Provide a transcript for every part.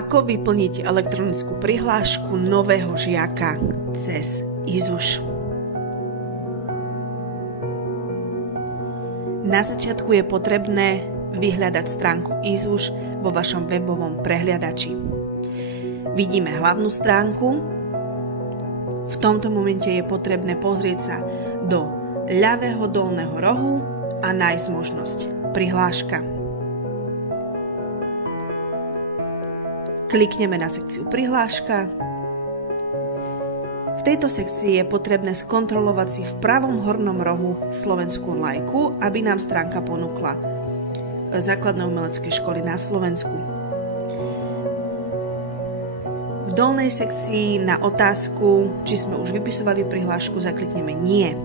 Ako vyplniť elektronickú prihlášku nového žiaka cez IZUŠ? Na začiatku je potrebné vyhľadať stránku IZUŠ vo vašom webovom prehliadači. Vidíme hlavnú stránku. V tomto momente je potrebné pozrieť sa do ľavého dolného rohu a nájsť možnosť prihláška. Klikneme na sekciu prihláška. V tejto sekcii je potrebné skontrolovať si v pravom hornom rohu slovenskú vlajku, aby nám stránka ponúkla základné umelecké školy na Slovensku. V dolnej sekcii na otázku, či sme už vypisovali prihlášku, zaklikneme nie.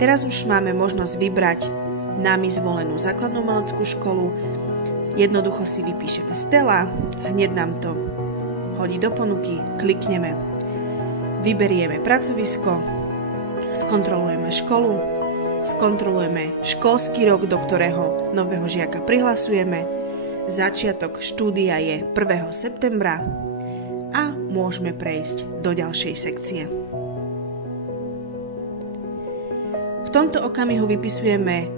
Teraz už máme možnosť vybrať nami zvolenú základnú umeleckú školu. Jednoducho si vypíšeme Stella, hneď nám to hodí do ponuky, klikneme, vyberieme pracovisko, skontrolujeme školu, skontrolujeme školský rok, do ktorého nového žiaka prihlasujeme, začiatok štúdia je 1. septembra a môžeme prejsť do ďalšej sekcie. V tomto okamihu vypisujeme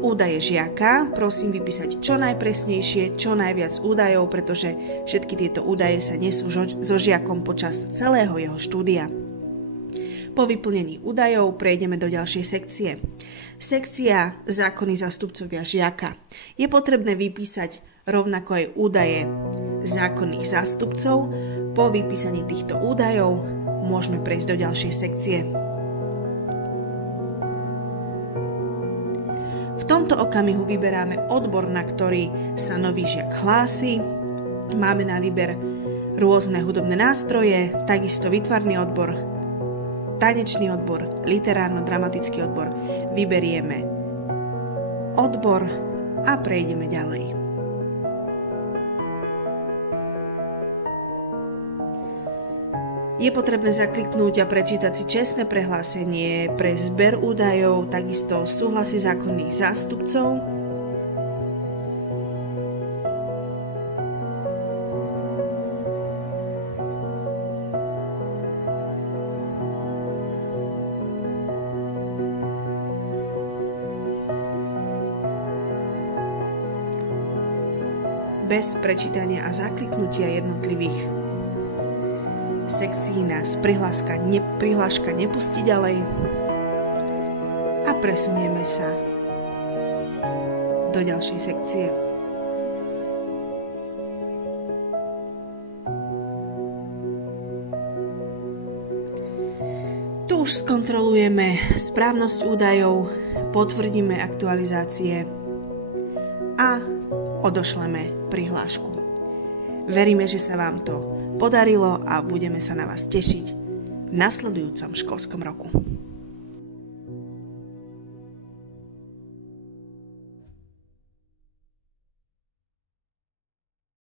údaje žiaka. Prosím vypísať čo najpresnejšie, čo najviac údajov, pretože všetky tieto údaje sa nesú so žiakom počas celého jeho štúdia. Po vyplnení údajov prejdeme do ďalšej sekcie. Sekcia Zákonní zástupcovia žiaka. Je potrebné vypísať rovnako aj údaje zákonných zástupcov. Po vypísaní týchto údajov môžeme prejsť do ďalšej sekcie. V tomto okamihu vyberáme odbor, na ktorý sa nový žiak hlási. Máme na výber rôzne hudobné nástroje, takisto výtvarný odbor, tanečný odbor, literárno-dramatický odbor. Vyberieme odbor a prejdeme ďalej. Je potrebné zakliknúť a prečítať si čestné prehlásenie pre zber údajov, takisto súhlasy zákonných zástupcov. Bez prečítania a zakliknutia jednotlivých sekcií nás prihláška nepustí ďalej a presunieme sa do ďalšej sekcie. Tu už skontrolujeme správnosť údajov, potvrdíme aktualizácie a odošleme prihlášku. Veríme, že sa vám to podarilo a budeme sa na vás tešiť v nasledujúcom školskom roku.